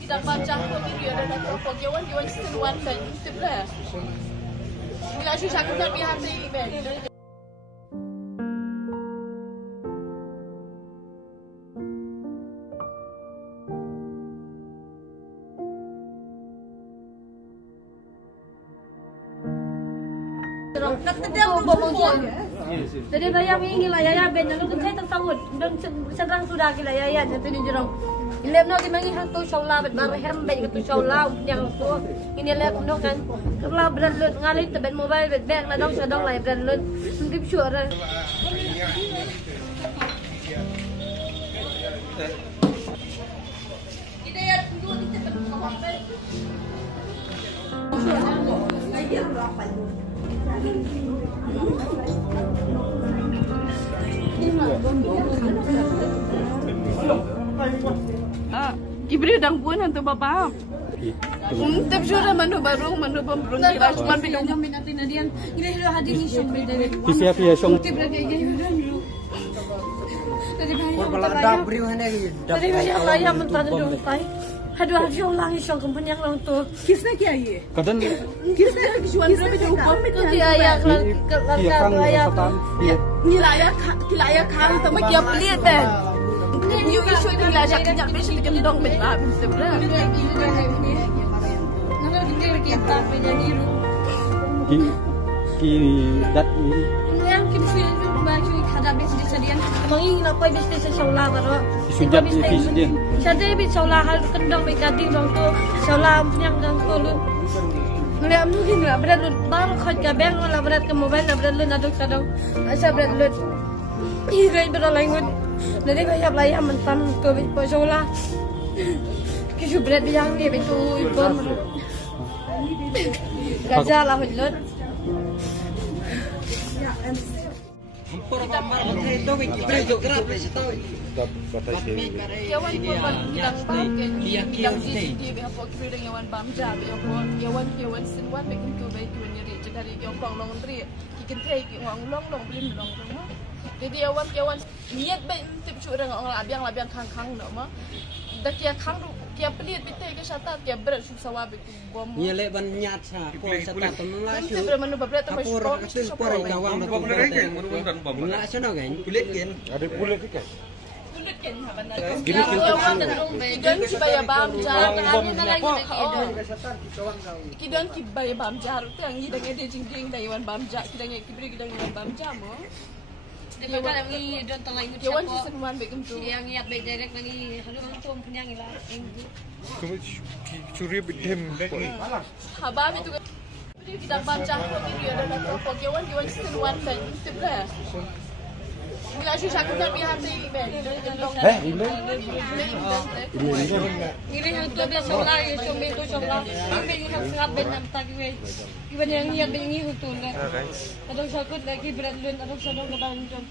kita baca lagi dia ada apa kawan seluan dan sebelah. Bila susah kita biar hati ben. Jadi bayang ini lah yaya ben lalu kan saya tersawut dan sedang sudah kila yaya jadi di jerong. Ilem no dimangi hantu shaula bet bar hem ben ke tu shaula yang tu ini lep no kan kerla berlut ngalit bet mobile bet bag la dong sedang lai berlut ndip syura. Kita ya dua kita bet kawang bet. Ayo berapa itu? Kibri udang pun hantu bapak. Tapi sudah manu baru manu pemberung kita cuma pinjam minati nadian. Ini sudah hadir ni syong dari. Siapa ya syong? Kibri kayak gini. Tadi banyak layar mentah dong tay. Aduh syong langi syong kemudian lang tu. Kisah क्या ये? Kadang Kisah kesuan berapa jauh kami Itu dia ya layar tu. Ni layar kami sama Dia pelit kan. You isu itu layar kejap ni sedikit dong betul sebenarnya. ki dat ini. Yang kimsi baju kada bisnis sedian. Mangi nak koi bisnis shaula baru. Sujat bisnis dia. Sadai bi shaula har kendang bi gading dong tu shaula yang dong tu lu. Ngeliat mungkin nggak berat lu baru kau kabel nggak berat ke mobile nggak berat lu naduk kadang asal berat lu. Ih gay berat lain. Jadi kaya layar mentan tu bi shaula. Kisah berat biang dia itu ibon. Gajah lah hulut. Hampir kamar hotel itu kibri juga kerap tahu. Yawan pun bilang bangken, bilang di apa kibri dengan yawan bamja, yawan senwan bikin tu baik tu nyeri jadi yawan long tri, kikin teh orang long belum long tu. Jadi yawan niat baik tip curang orang labiang kang nama. Dah kia kang kia pelit bitai ke syata kia berat susah bikin bom. Ni leban nyat sa ko syata pemula tu. Itu bermanu berat tapi sport. Sport gawang nak bom. Nak sana kan? Kulit kan? Ada kulit kan? Kulit kan benar. Gini kidan kibaya bamja, kidan kibaya bamja tu yang hidang ada jingking dayawan bamja, kidan yawan bamja mo. Dia kalau ni don tengah ikut yawan sesuatu bikin tu. Yang niat baik direct lagi, halu orang tu punya ngilah. Curi bidem. Habab itu kita baca lagi dia ada apa yawan sesuatu dan sebelah. Bila susah kita biar hati ben. Ini yang tu dia shaula, syong itu shaula. Tapi ini yang sangat ben tak kue. Iban yang niat ben ini hutul lah. Ada sakut lagi berat lun, ada sadong leban jom.